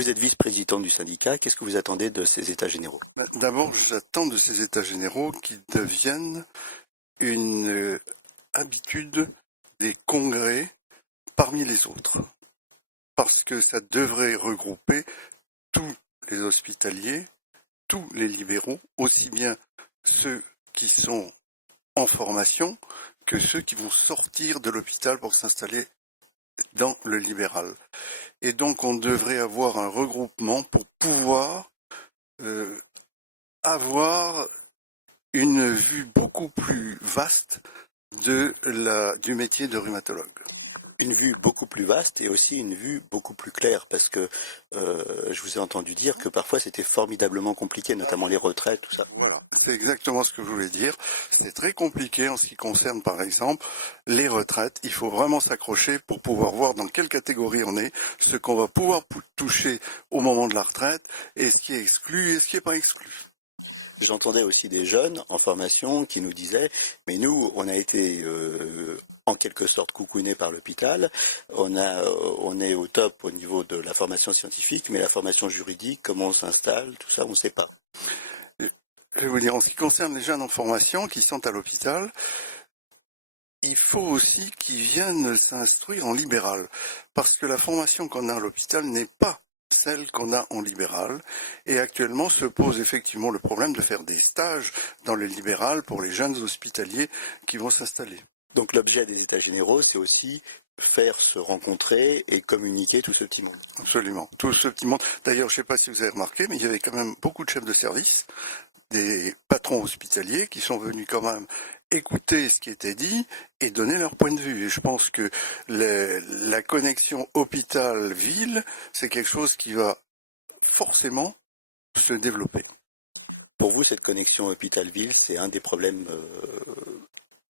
Vous êtes vice-président du syndicat, qu'est-ce que vous attendez de ces états généraux? D'abord, j'attends de ces états généraux qu'ils deviennent une habitude des congrès parmi les autres. Parce que ça devrait regrouper tous les hospitaliers, tous les libéraux, aussi bien ceux qui sont en formation que ceux qui vont sortir de l'hôpital pour s'installer dans le libéral. Et donc on devrait avoir un regroupement pour pouvoir avoir une vue beaucoup plus vaste du métier de rhumatologue. Une vue beaucoup plus vaste et aussi une vue beaucoup plus claire, parce que je vous ai entendu dire que parfois c'était formidablement compliqué, notamment les retraites, tout ça. Voilà, c'est exactement ce que je voulais dire. C'est très compliqué en ce qui concerne, par exemple, les retraites. Il faut vraiment s'accrocher pour pouvoir voir dans quelle catégorie on est, ce qu'on va pouvoir toucher au moment de la retraite, et ce qui est exclu et ce qui n'est pas exclu. J'entendais aussi des jeunes en formation qui nous disaient, mais nous, on a été en quelque sorte coucounés par l'hôpital, on est au top au niveau de la formation scientifique, mais la formation juridique, comment on s'installe, tout ça, on ne sait pas. Je vais vous dire, en ce qui concerne les jeunes en formation qui sont à l'hôpital, il faut aussi qu'ils viennent s'instruire en libéral, parce que la formation qu'on a à l'hôpital n'est pas celle qu'on a en libéral, et actuellement se pose effectivement le problème de faire des stages dans le libéral pour les jeunes hospitaliers qui vont s'installer. Donc l'objet des états généraux, c'est aussi faire se rencontrer et communiquer tout ce petit monde. Absolument, tout ce petit monde. D'ailleurs, je ne sais pas si vous avez remarqué, mais il y avait quand même beaucoup de chefs de service, des patrons hospitaliers qui sont venus quand même écouter ce qui était dit et donner leur point de vue. Et je pense que la connexion hôpital-ville, c'est quelque chose qui va forcément se développer. Pour vous, cette connexion hôpital-ville, c'est un des problèmes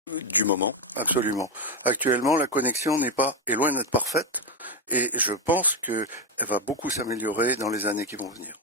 du moment? Absolument. Actuellement, la connexion est loin d'être parfaite et je pense qu'elle va beaucoup s'améliorer dans les années qui vont venir.